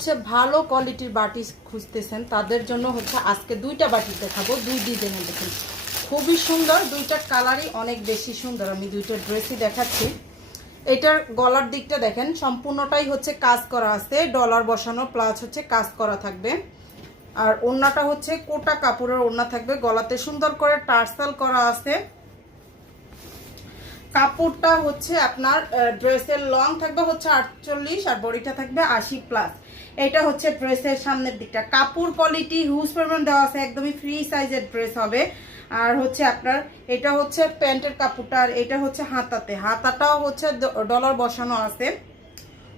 হচ্ছে ভালো কোয়ালিটির বাটি খুঁজতেছেন তাদের জন্য হচ্ছে আজকে দুইটা বাটি দেখাবো, দুই ডিজাইনের। দেখুন খুবই সুন্দর, দুইটা কালারই অনেক বেশি সুন্দর। আমি দুইটা ড্রেসই দেখাচ্ছি। এটার গলার দিকটা দেখেন, সম্পূর্ণটাই হচ্ছে কাজ করা আছে, ডলার বসানো প্লাস হচ্ছে কাজ করা থাকবে। আর ওড়নাটা হচ্ছে কোটা কাপড়ের ওড়না থাকবে, গলাতে সুন্দর করে টার্সেল করা আছে। কাপড়টা হচ্ছে আপনার ড্রেসের লং থাকবে হচ্ছে 48 আর বডিটা থাকবে 80+। এটা হচ্ছে ড্রেসের সামনের দিকটা। কাপড় কোয়ালিটি হিউজ পরিমাণ দেওয়া আছে, একদমই ফ্রি সাইজের ড্রেস হবে। আর হচ্ছে আপনার এটা হচ্ছে প্যান্টের কাপড়টা, আর এটা হচ্ছে হাতাটাও হচ্ছে ডলার বসানো আছে।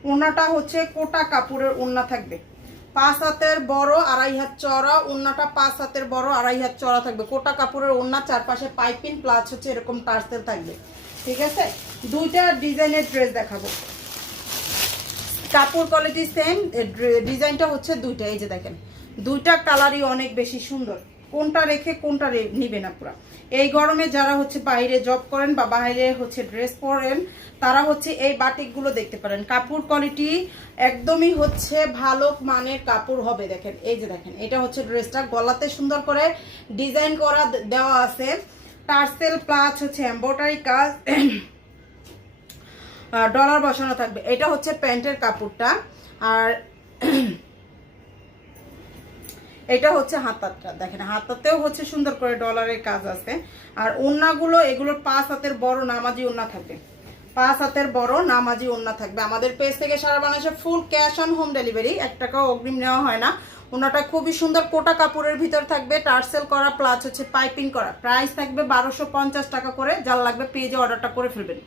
ওড়নাটা হচ্ছে কোটা কাপড়ের ওড়না থাকবে, 5 হাতের বড়, 2.5 হাত চড়া। ওড়নাটা 5 হাতের বড়, 2.5 হাত চড়া থাকবে। কোটা কাপড়ের ওড়না, চারপাশে পাইপিং প্লাস হচ্ছে এরকম টার্সেল থাকবে। ঠিক আছে, দুইটা ডিজাইনের ড্রেস দেখাবো, কাপড় কোয়ালিটি সেম, ডিজাইনটা হচ্ছে দুইটা। এই যে দেখেন দুইটা কালারই অনেক বেশি সুন্দর, কোনটা রেখে কোনটা নিবেন আপনারা। এই গরমে যারা হচ্ছে বাইরে জব করেন বা বাইরে হচ্ছে ড্রেস পরেন তারা হচ্ছে এই বাটিকগুলো দেখতে পারেন। কাপড় কোয়ালিটি একদমই হচ্ছে ভালো মানের কাপড় হবে। দেখেন এই যে দেখেন, এটা হচ্ছে ড্রেসটা, গলাতে সুন্দর করে ডিজাইন করা দেওয়া আছে, টার্সেল প্লাস হচ্ছে এমব্রয়ডারি কাজ, ডলার বসানো থাকবে। এটা হচ্ছে প্যান্টের কাপড়টা, আর এটা হচ্ছে হাতাটা। দেখেন হাতাতেও হচ্ছে সুন্দর করে ডলারের কাজ আছে। আর ওড়নাগুলো এগুলোর 5 হাতের বড় নামাজি ওড়না থাকবে, 5 হাতের বড় নামাজি ওড়না থাকবে। আমাদের পেজ থেকে সারা বাংলাদেশে full cash on home delivery, 1 টাকাও অগ্রিম নেওয়া হয় না। ওড়নাটা খুবই সুন্দর, কোটা কাপড়ের ভিতর থাকবে, টার্সেল করা প্লাস হচ্ছে পাইপিং করা। প্রাইস থাকবে 1250 টাকা করে। যার লাগবে পেজে অর্ডারটা করে ফেলবেন।